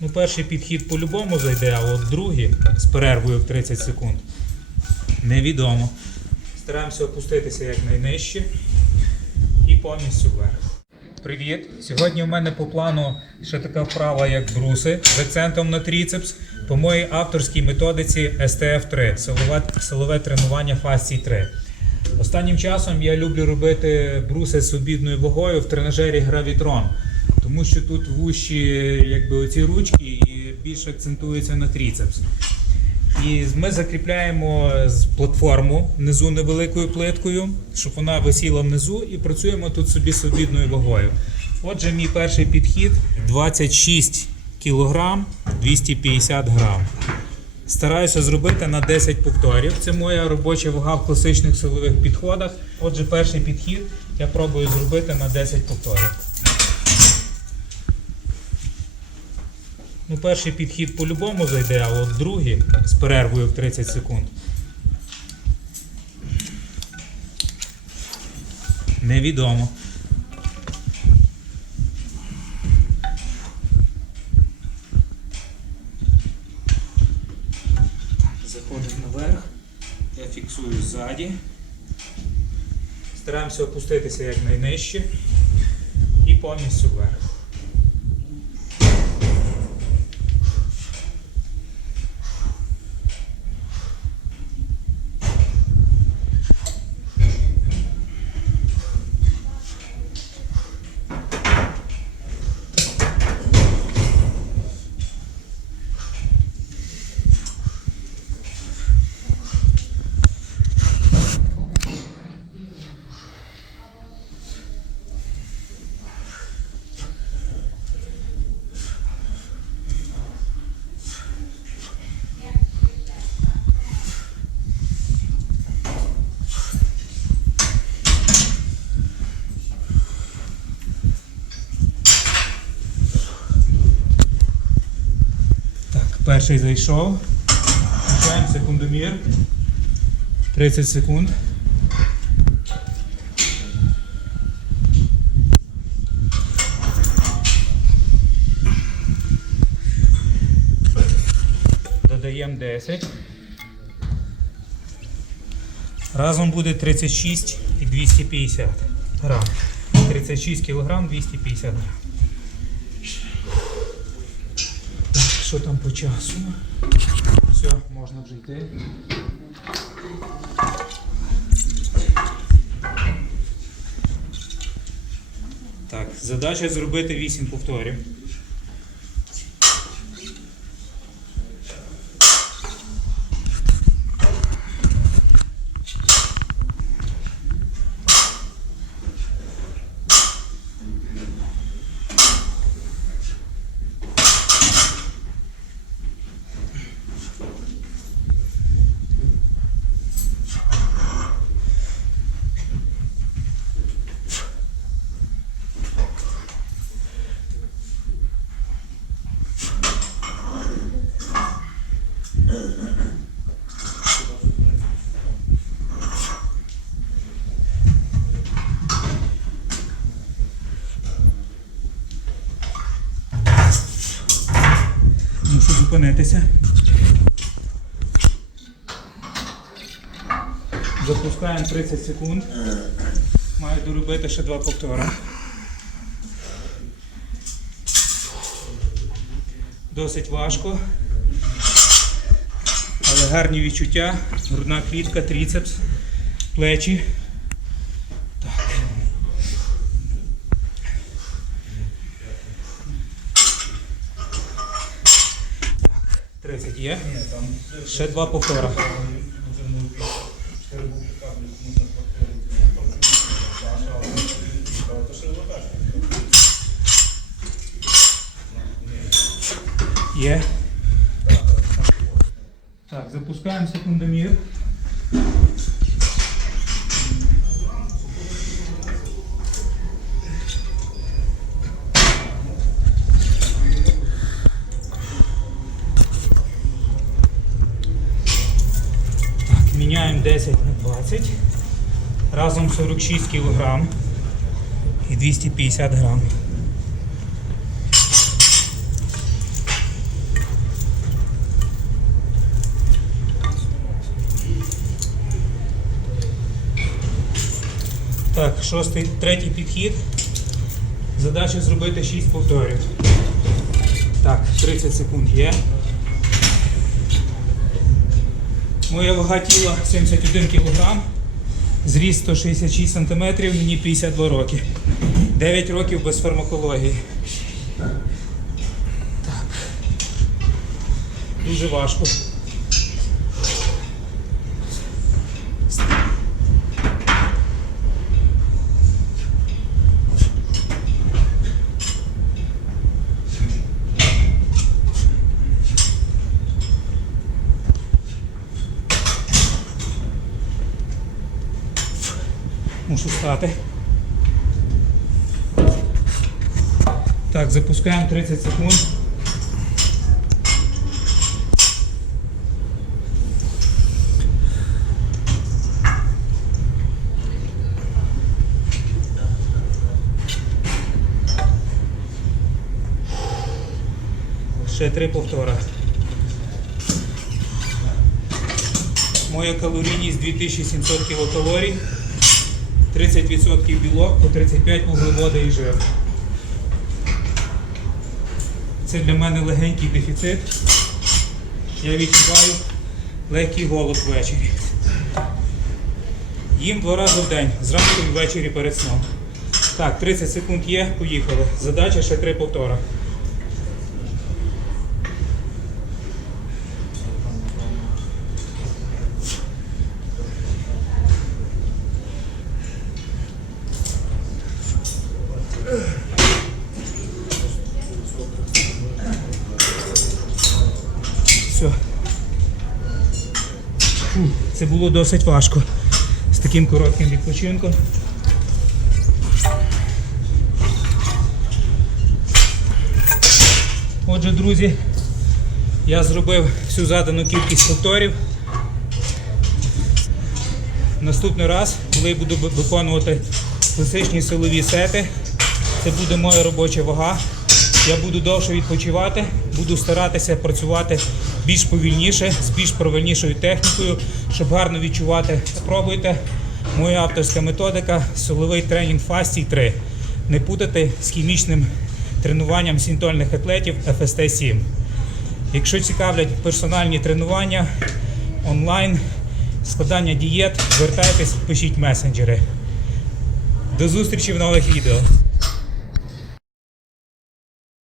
Ну, перший підхід по-любому зайде, а от другий з перервою в 30 секунд. Невідомо. Стараємося опуститися якнайнижче і повністю вверх. Привіт! Сьогодні у мене по плану ще така вправа, як бруси з акцентом на тріцепс по моїй авторській методиці STF3 силове, силове тренування фасцій 3. Останнім часом я люблю робити бруси з обідною вагою в тренажері Gravitron, тому що тут вущі якби, оці ручки і більше акцентується на тріцепс. І ми закріпляємо платформу внизу невеликою плиткою, щоб вона висіла внизу, і працюємо тут собі з обідною вагою. Отже, мій перший підхід 26 кг 250 грам. Стараюся зробити на 10 повторів. Це моя робоча вага в класичних силових підходах. Отже, перший підхід я пробую зробити на 10 повторів. Ну, перший підхід по-любому зайде, а от другий з перервою в 30 секунд. Невідомо. Заходимо наверх. Я фіксую ззаді. Стараємося опуститися якнайнижче і повністю вверх. Так, перший зайшов. Включаємо секундомір. 30 секунд. Додаємо 10. Разом буде 36 і 250 грам. 36 кілограм 250 грам. Так, що там по часу? Все, можна вже йти. Так, задача зробити 8 повторів. Мушу зупинитися. Запускаємо 30 секунд. Маю доробити ще два повтори. Досить важко. Але гарні відчуття. Грудна клітка, тріцепс, плечі. 30 є. Ще два повтора. Є. Так, запускаємо секундомір. 10 на 20. Разом 46 кг і 250 грам. Так, шостий, третій підхід. Задача зробити 6 повторів. Так, 30 секунд є. Моя вага тіла 71 кг. Зріст 166 см, мені 52 роки. 9 років без фармакології. Так. Дуже важко. Мушу стати. Так, запускаємо 30 секунд. Ще три повтора. Моя калорійність 2700 кілокалорій. 30% білок, по 35 вуглеводи і жир. Це для мене легенький дефіцит. Я відчуваю легкий голод ввечері. Їм два рази в день, зранку і ввечері перед сном. Так, 30 секунд є, поїхали. Задача ще три повтора. Все. Фу, це було досить важко з таким коротким відпочинком. Отже, друзі, я зробив всю задану кількість повторів. Наступний раз, коли я буду виконувати класичні силові сети, це буде моя робоча вага. Я буду довше відпочивати, буду старатися працювати більш повільніше, з більш правильнішою технікою, щоб гарно відчувати. Пробуйте. Моя авторська методика силовий тренінг Фастій 3. Не путати з хімічним тренуванням синтольних атлетів FST 7. Якщо цікавлять персональні тренування онлайн, складання дієт, звертайтесь, пишіть месенджери. До зустрічі в нових відео.